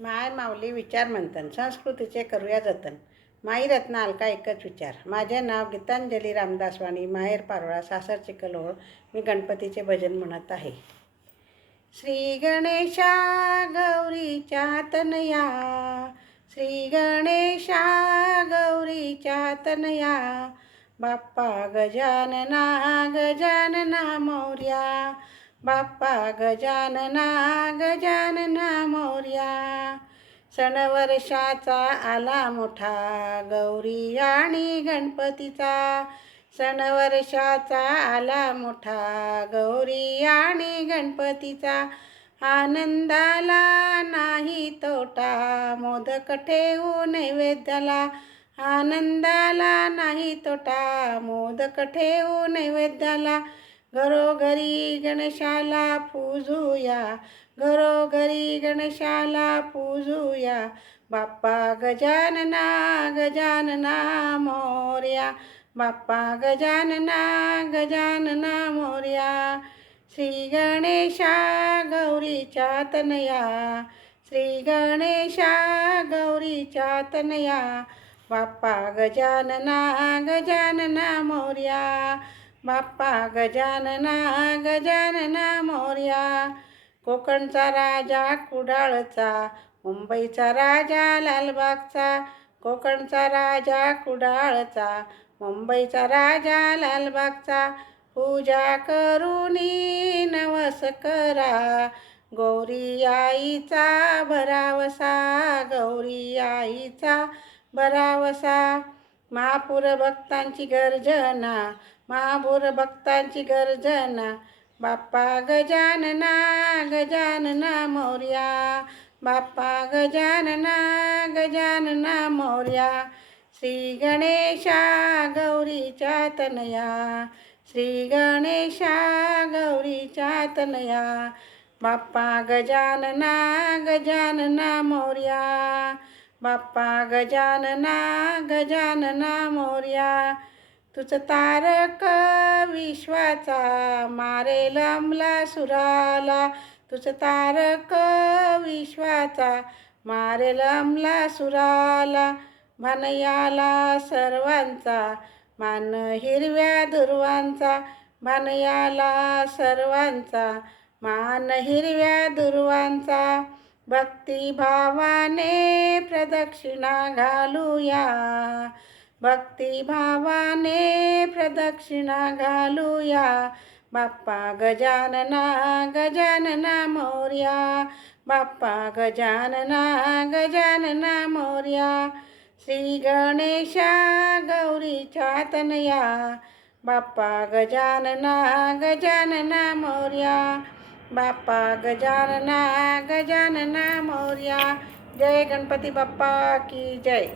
माय माऊली विचार मंथन संस्कृतीचे करूया जतन. माई रत्ना अलका एकच विचार. माझे नाव गीतांजली रामदास वाणी, माहेर पारोळा, सासर चिखलोळ. मी गणपतीचे भजन म्हणत आहे. श्री गणेशा गौरीच्या तनया, श्री गणेशा गौरीच्या तनया, बाप्पा गजानना गजानना मोरया, बाप्पा गजानना गजानना मोरया. सण वर्षाचा आला मोठा, गौरी आणि गणपतीचा. सण वर्षाचा आला मोठा, गौरी आणि गणपतीचा. आनंदाला नाही तोटा, मोदक ठेवू नैवेद्याला. आनंदाला नाही तोटा, मोदक ठेवू नैवेद्याला. घरोघरी गणेशाला पूजूया, घरोघरी गणेशाला पूजूया. बाप्पा गजानना गजानना मोरया, बाप्पा गजानना गजानना मोरया. श्री गणेशा गौरीच्या तनया, श्री गणेशा गौरीच्या तनया, बाप्पा गजानना गजानना मोरया, बाप्पा गजानना गजानना मोरया. कोकणचा राजा कुडाळचा, मुंबईचा राजा लालबागचा. कोकणचा राजा कुडाळचा, मुंबईचा राजा लालबागचा. पूजा करुनी नवस करा, गौरी आईचा भरावसा, गौरी आईचा भरावसा. महापूर भक्तांची गर्जना, महापूर भक्तांची गर्जना. बाप्पा गजानना गजानना मोरया, बाप्पा गजानना गजानना मोरया. श्री गणेशा गौरीच्या तनया, श्री गणेशा गौरीच्या तनया, बाप्पा गजानना गजानना मोरया, बाप्पा गजानना गजानना मोरया. तुझ तारक विश्वाचा, मारेल अंमला सुराला. तुझ तारक विश्वाचा, मारेल अंमला सुराला. भानयाला सर्वांचा, मान हिरव्या दुर्वांचा. भानयाला सर्वांचा, मान हिरव्या दुर्वांचा. भक्तिभावाने प्रदक्षिणा घालूया, भक्तिभावाने प्रदक्षिणा घालूया. बाप्पा गजानना गजानना मोरया, बाप्पा गजानना गजानना मोरया. श्री गणेशा गौरीच्या तनया, बाप्पा गजानना गजानना मोरया, बाप्पा गजानना गजानना मोरया. जय गणपती बाप्पा की जय.